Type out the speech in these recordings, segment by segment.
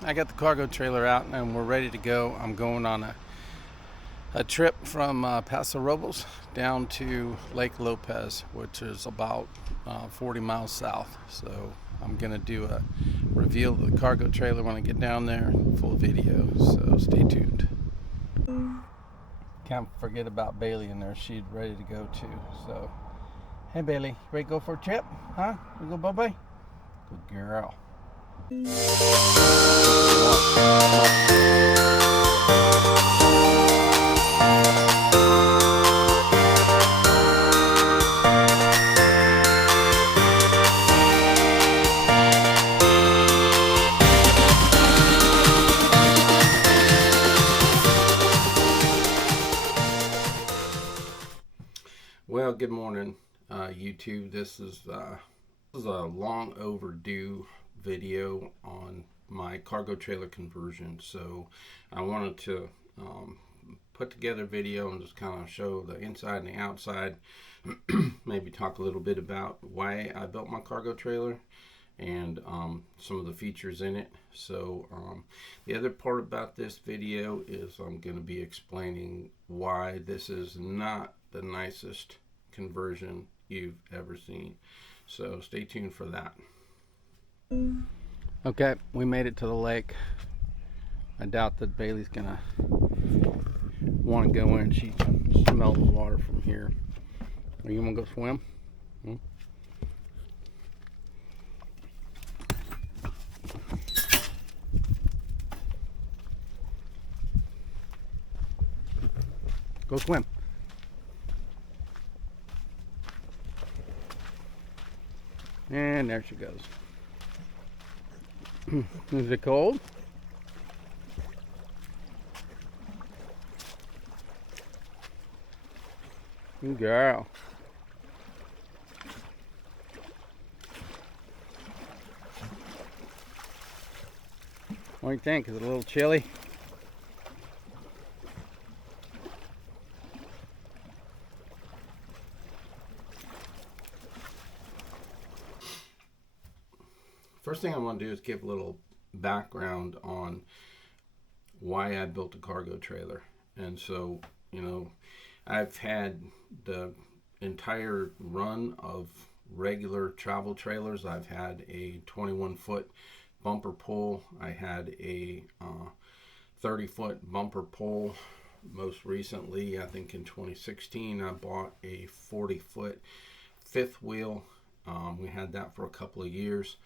I got the cargo trailer out and we're ready to go. I'm going on a trip from Paso Robles down to Lake Lopez, which is about 40 miles south. So I'm going to do a reveal of the cargo trailer when I get down there, full video, so stay tuned. Can't forget about Bailey in there. She's ready to go too. So, hey Bailey, ready to go for a trip? Huh? We go bye-bye? Good girl. Well, good morning, YouTube. This is a long overdue video on my cargo trailer conversion. So I wanted to put together a video and just kind of show the inside and the outside. Maybe talk a little bit about why I built my cargo trailer and some of the features in it. So the other part about this video is I'm going to be explaining why this is not the nicest conversion you've ever seen. So stay tuned for that. Okay, we made it to the lake. I doubt that Bailey's gonna want to go in. She can smell the water from here. Are you gonna go swim? Go swim. And there she goes. Is it cold? Good girl. What do you think? Is it a little chilly? First thing I want to do is give a little background on why I built a cargo trailer. And so, you know, I've had the entire run of regular travel trailers. I've had a 21-foot bumper pull. I had a 30-foot bumper pull. Most recently, I think in 2016, I bought a 40-foot fifth wheel. We had that for a couple of years.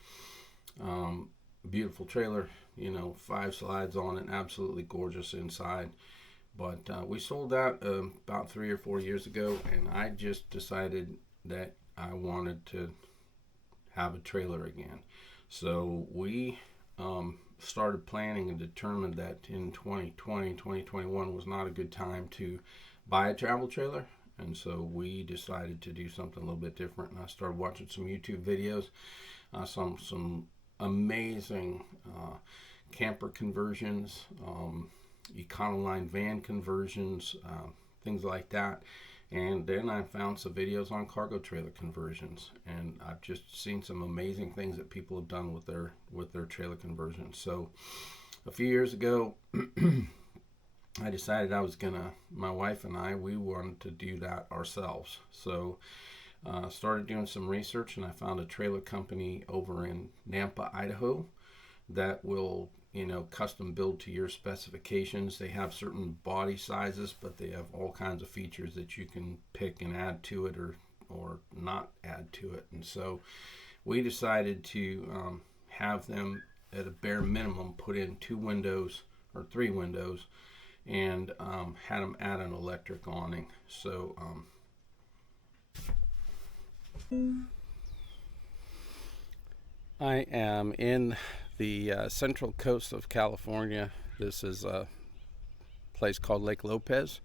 Beautiful trailer, you know, 5 slides on it, absolutely gorgeous inside. But we sold that about 3 or 4 years ago, and I just decided that I wanted to have a trailer again. So we started planning and determined that in 2020, 2021 was not a good time to buy a travel trailer. And so we decided to do something a little bit different. And I started watching some YouTube videos, some amazing camper conversions, Econoline van conversions, things like that. And then I found some videos on cargo trailer conversions, and I've just seen some amazing things that people have done with their trailer conversions. So a few years ago, I decided my wife and I, we wanted to do that ourselves. So started doing some research, and I found a trailer company over in Nampa, Idaho, that will, you know, custom build to your specifications. They have certain body sizes, but they have all kinds of features that you can pick and add to it or not add to it. And so we decided to have them at a bare minimum put in 2 windows or 3 windows, and had them add an electric awning. So I am in the central coast of California. This is a place called Lake Lopez,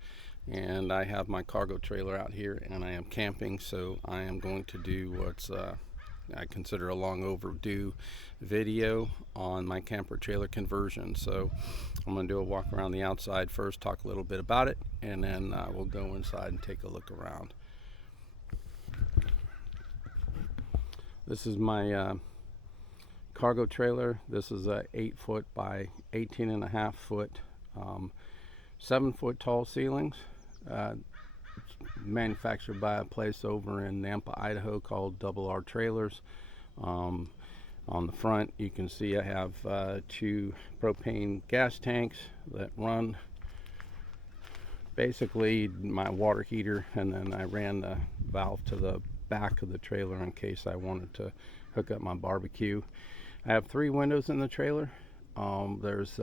and I have my cargo trailer out here, and I am camping. So I am going to do what's I consider a long overdue video on my camper trailer conversion. So I'm going to do a walk around the outside first, talk a little bit about it, and then we'll go inside and take a look around. This is my cargo trailer. This is a 8-foot by 18.5 foot, 7-foot tall ceilings. It's manufactured by a place over in Nampa, Idaho called Double R Trailers. On the front you can see I have 2 propane gas tanks that run basically my water heater, and then I ran the valve to the back of the trailer in case I wanted to hook up my barbecue. I have 3 windows in the trailer. There's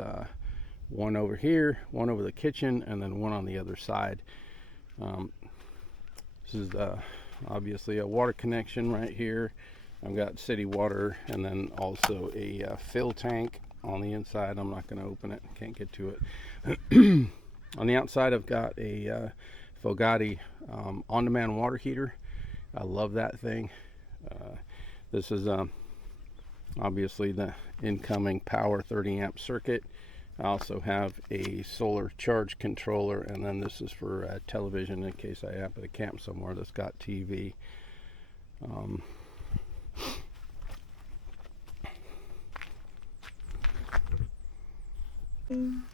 one over here, one over the kitchen, and then one on the other side. This is obviously a water connection right here. I've got city water, and then also a fill tank on the inside. I'm not going to open it, can't get to it. On the outside I've got a Fogati on-demand water heater. I love that thing. This is obviously the incoming power 30 amp circuit. I also have a solar charge controller, and then this is for television in case I happen to camp somewhere that's got TV.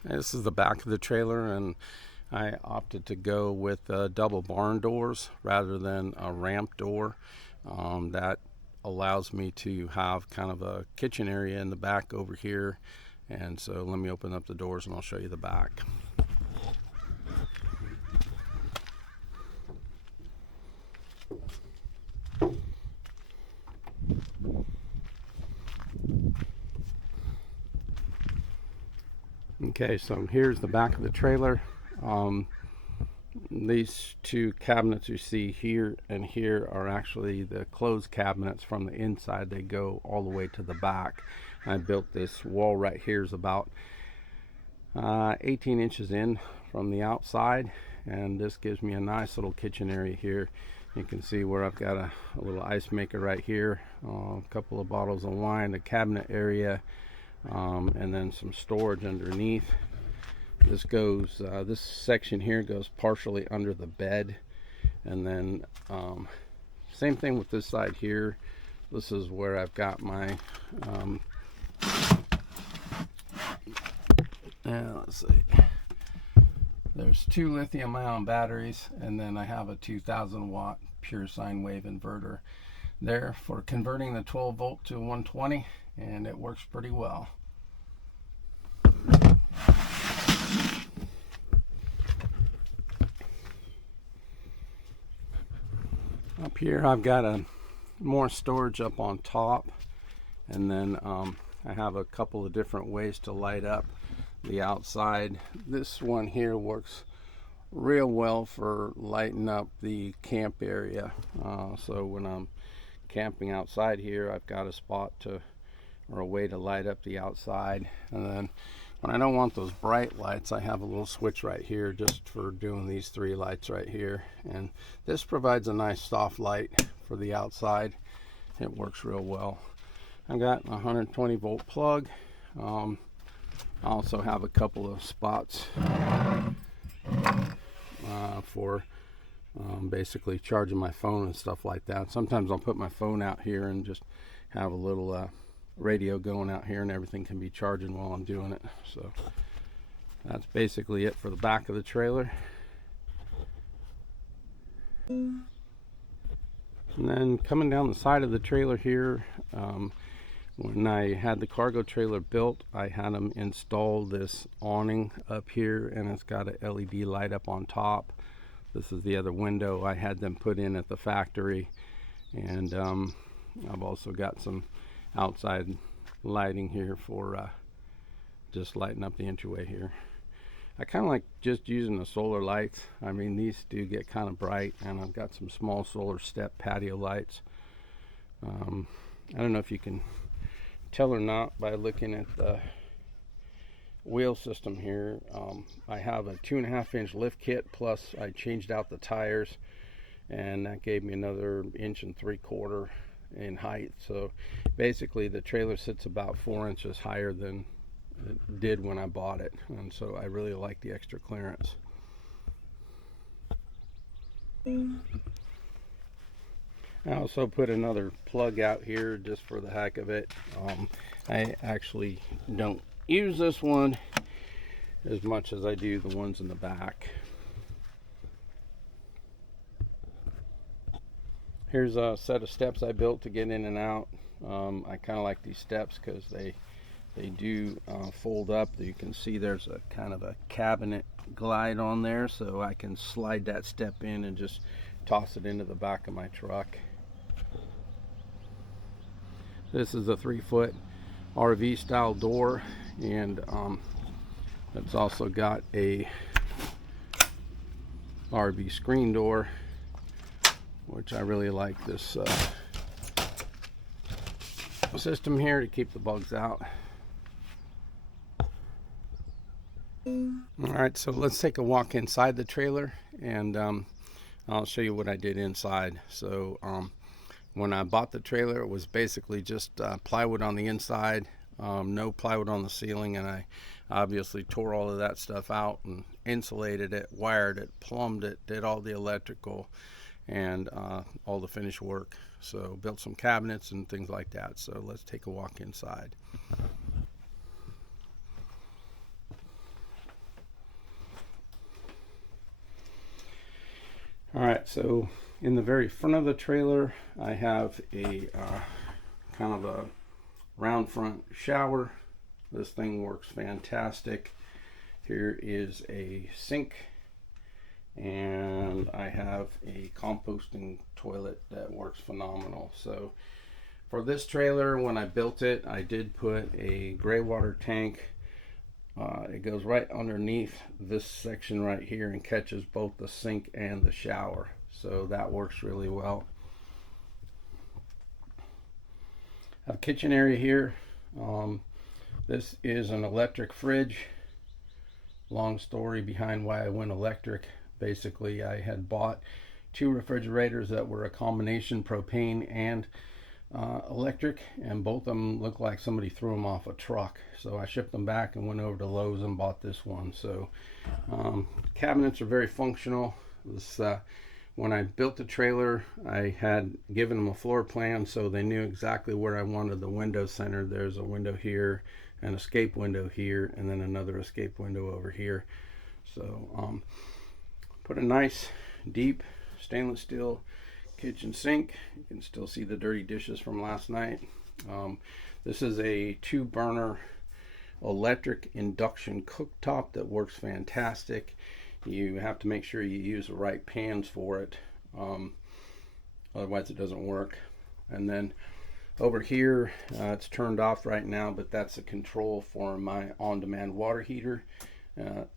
This is the back of the trailer, and I opted to go with double barn doors rather than a ramp door. That allows me to have kind of a kitchen area in the back over here. And so let me open up the doors and I'll show you the back. Okay, so here's the back of the trailer. These 2 cabinets you see here and here are actually the closed cabinets from the inside. They go all the way to the back. I built this wall right here is about 18 inches in from the outside, and this gives me a nice little kitchen area here. You can see where I've got a little ice maker right here, a couple of bottles of wine, a cabinet area, and then some storage underneath. This goes, this section here goes partially under the bed, and then same thing with this side here. This is where I've got my let's see, there's 2 lithium ion batteries, and then I have a 2000 watt pure sine wave inverter there for converting the 12 volt to 120, and it works pretty well. Up here I've got a more storage up on top, and then I have a couple of different ways to light up the outside. This one here works real well for lighting up the camp area. So when I'm camping outside here, I've got a spot to, or a way to light up the outside. And then when I don't want those bright lights, I have a little switch right here just for doing these 3 lights right here. And this provides a nice soft light for the outside. It works real well. I've got a 120 volt plug. I also have a couple of spots for basically charging my phone and stuff like that. Sometimes I'll put my phone out here and just have a little radio going out here, and everything can be charging while I'm doing it. So that's basically it for the back of the trailer. And then coming down the side of the trailer here, when I had the cargo trailer built, I had them install this awning up here, and it's got a LED light up on top. This is the other window I had them put in at the factory, and I've also got some outside lighting here for just lighting up the entryway here. I kind of like just using the solar lights. I mean, these do get kind of bright, and I've got some small solar step patio lights. I don't know if you can tell or not by looking at the wheel system here. I have a 2.5 inch lift kit, plus I changed out the tires, and that gave me another 1.75 inches in height. So basically the trailer sits about 4 inches higher than it did when I bought it, and so I really like the extra clearance. I also put another plug out here just for the heck of it. I actually don't use this one as much as I do the ones in the back. Here's a set of steps I built to get in and out. I kind of like these steps because they do fold up. You can see there's a kind of a cabinet glide on there, so I can slide that step in and just toss it into the back of my truck. This is a 3-foot RV style door, and it's also got a RV screen door, which I really like this system here to keep the bugs out. Alright, so let's take a walk inside the trailer, and I'll show you what I did inside. So when I bought the trailer, it was basically just plywood on the inside, no plywood on the ceiling, and I obviously tore all of that stuff out and insulated it, wired it, plumbed it, did all the electrical and all the finish work. So built some cabinets and things like that. So let's take a walk inside. Alright, so in the very front of the trailer, I have a kind of a round front shower. This thing works fantastic. Here is a sink, and I have a composting toilet that works phenomenal. So for this trailer, when I built it, I did put a gray water tank. It goes right underneath this section right here and catches both the sink and the shower. So that works really well. I have a kitchen area here. This is an electric fridge. Long story behind why I went electric. Basically, I had bought 2 refrigerators that were a combination propane and electric, and both of them looked like somebody threw them off a truck. So I shipped them back and went over to Lowe's and bought this one. So cabinets are very functional. This, when I built the trailer, I had given them a floor plan, so they knew exactly where I wanted the window centered. There's a window here, an escape window here, and then another escape window over here. So put a nice deep stainless steel kitchen sink. You can still see the dirty dishes from last night. This is a 2-burner electric induction cooktop that works fantastic. You have to make sure you use the right pans for it, otherwise it doesn't work. And then over here, it's turned off right now, but that's a control for my on-demand water heater.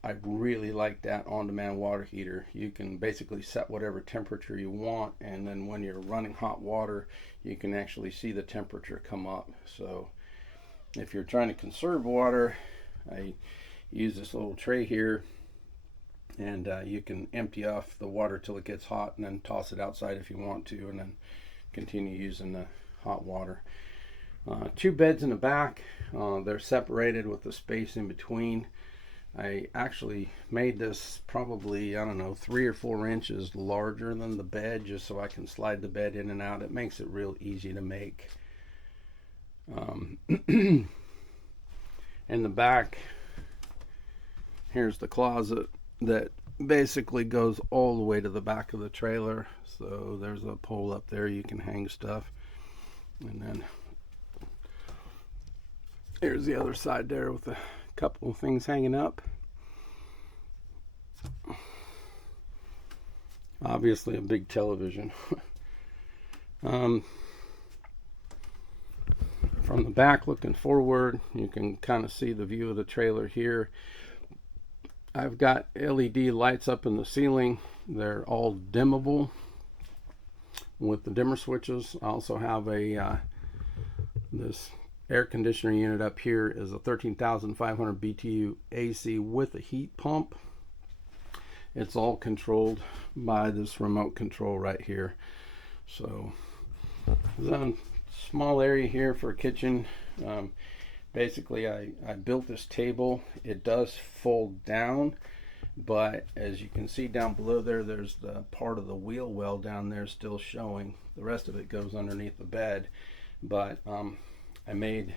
I really like that on-demand water heater. You can basically set whatever temperature you want, and then when you're running hot water, you can actually see the temperature come up. So if you're trying to conserve water, I use this little tray here, and you can empty off the water till it gets hot and then toss it outside if you want to, and then continue using the hot water. 2 beds in the back. They're separated with the space in between. I actually made this probably, I don't know, 3 or 4 inches larger than the bed, just so I can slide the bed in and out. It makes it real easy to make. In the back, here's the closet that basically goes all the way to the back of the trailer. So there's a pole up there, you can hang stuff. And then here's the other side there with a couple of things hanging up. Obviously a big television. From the back looking forward, you can kind of see the view of the trailer here. I've got LED lights up in the ceiling. They're all dimmable with the dimmer switches. I also have a this air conditioner unit up here is a 13,500 BTU AC with a heat pump. It's all controlled by this remote control right here. So there's a small area here for a kitchen. Basically I built this table. It does fold down, But as you can see down below there, there's the part of the wheel well down there still showing. The rest of it goes underneath the bed. But I made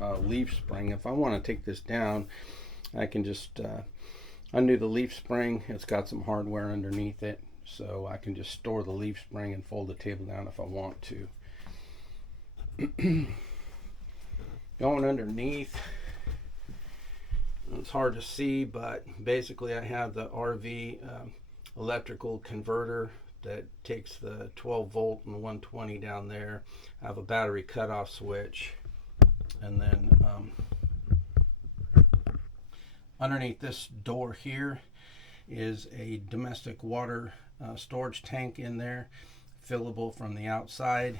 a leaf spring. If I want to take this down, I can just undo the leaf spring. It's got some hardware underneath it, so I can just store the leaf spring and fold the table down if I want to. Going underneath, it's hard to see, but basically I have the RV electrical converter that takes the 12 volt and 120 down there. I have a battery cutoff switch, and then underneath this door here is a domestic water storage tank in there, fillable from the outside.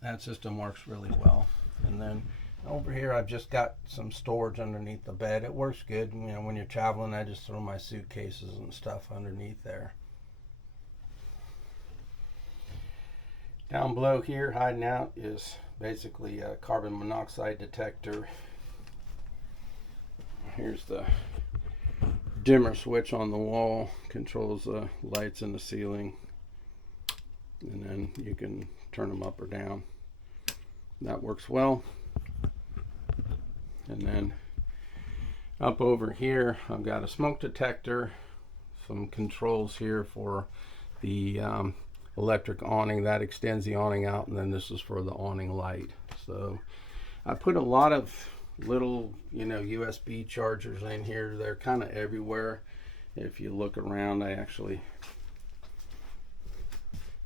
That system works really well. And then over here I've just got some storage underneath the bed. It works good. You know, when you're traveling, I just throw my suitcases and stuff underneath there. Down below here, hiding out, is basically a carbon monoxide detector. Here's the dimmer switch on the wall, controls the lights in the ceiling, and then you can turn them up or down. That works well. And then up over here, I've got a smoke detector, some controls here for the electric awning. That extends the awning out, and then this is for the awning light. So I put a lot of little, USB chargers in here. They're kind of everywhere. If you look around, I actually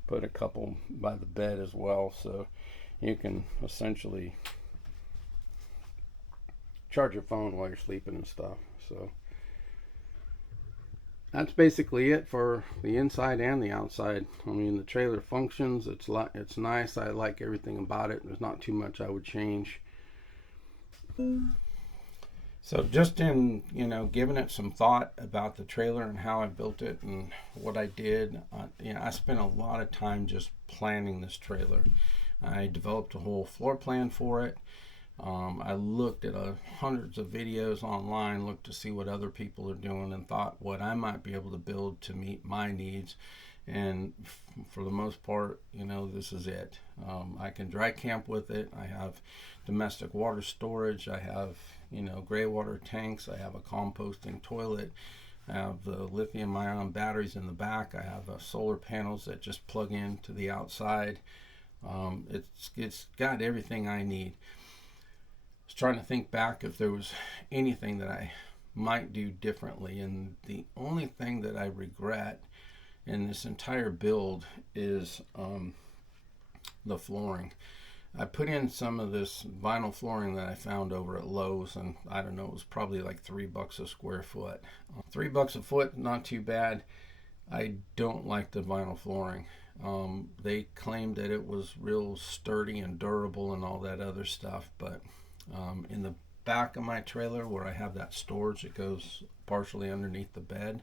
put a couple by the bed as well, so you can essentially charge your phone while you're sleeping and stuff. So that's basically it for the inside and the outside. I mean, the trailer functions. It's nice. I like everything about it. There's not too much I would change. So just in, giving it some thought about the trailer and how I built it and what I did, I spent a lot of time just planning this trailer. I developed a whole floor plan for it. I looked at hundreds of videos online, looked to see what other people are doing, and thought what I might be able to build to meet my needs. And for the most part, this is it. I can dry camp with it. I have domestic water storage. I have, gray water tanks. I have a composting toilet. I have the lithium-ion batteries in the back. I have solar panels that just plug into the outside. It's got everything I need. I was trying to think back if there was anything that I might do differently, and the only thing that I regret in this entire build is the flooring. I put in some of this vinyl flooring that I found over at Lowe's, and I don't know, it was probably like $3 a square foot. $3 a foot, not too bad. I don't like the vinyl flooring. They claimed that it was real sturdy and durable and all that other stuff, but in the back of my trailer where I have that storage that goes partially underneath the bed,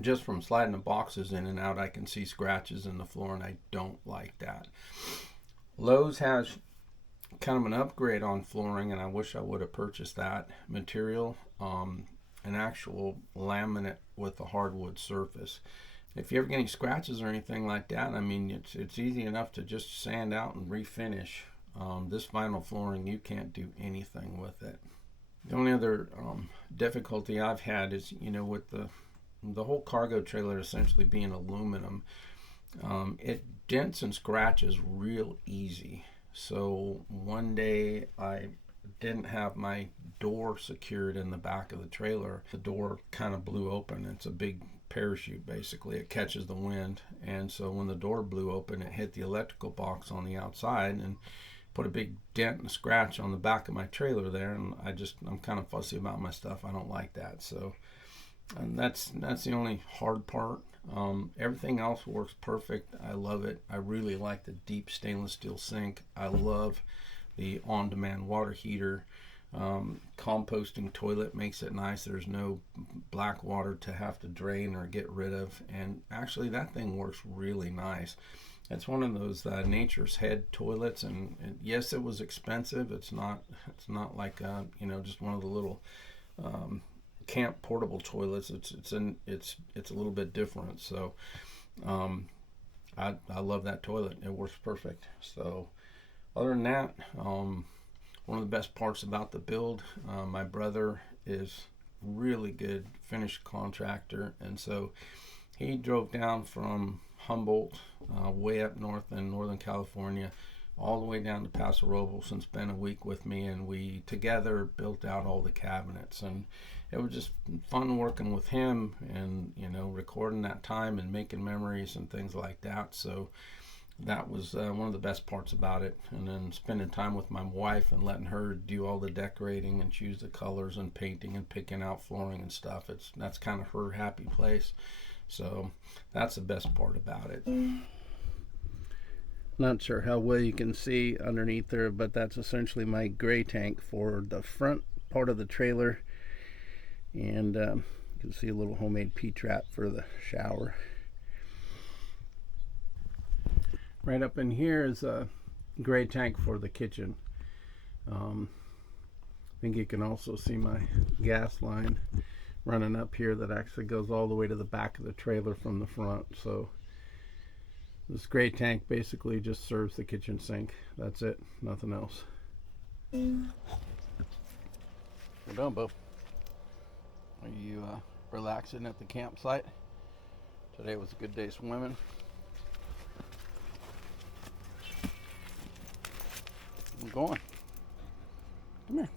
just from sliding the boxes in and out, I can see scratches in the floor, and I don't like that. Lowe's has kind of an upgrade on flooring, and I wish I would have purchased that material, an actual laminate with a hardwood surface. If you ever get any scratches or anything like that, I mean, it's easy enough to just sand out and refinish. This vinyl flooring, you can't do anything with it. The only other difficulty I've had is, with the whole cargo trailer essentially being aluminum, it dents and scratches real easy. So one day I didn't have my door secured in the back of the trailer. The door kind of blew open. It's a big parachute, basically. It catches the wind, and so when the door blew open, it hit the electrical box on the outside and put a big dent and scratch on the back of my trailer there. And I'm kind of fussy about my stuff. I don't like that. So, and that's the only hard part. Everything else works perfect. I love it. I really like the deep stainless steel sink. I love the on-demand water heater. Composting toilet makes it nice. There's no black water to have to drain or get rid of, and actually that thing works really nice. It's one of those Nature's Head toilets, and yes, it was expensive. It's not like just one of the little camp portable toilets. It's a little bit different. So I love that toilet. It works perfect. So other than that, one of the best parts about the build, my brother is really good finish contractor, and so he drove down from Humboldt, way up north in Northern California, all the way down to Paso Robles and spent a week with me, and we together built out all the cabinets. And it was just fun working with him, and recording that time and making memories and things like that. So that was one of the best parts about it. And then spending time with my wife and letting her do all the decorating and choose the colors and painting and picking out flooring and stuff. That's kind of her happy place. So that's the best part about it. Not sure how well you can see underneath there, but that's essentially my gray tank for the front part of the trailer. And you can see a little homemade P-trap for the shower. Right up in here is a gray tank for the kitchen. I think you can also see my gas line running up here that actually goes all the way to the back of the trailer from the front. So this gray tank basically just serves the kitchen sink. That's it, nothing else. We're done, Bo. Are you relaxing at the campsite? Today was a good day swimming. I'm going. Come here.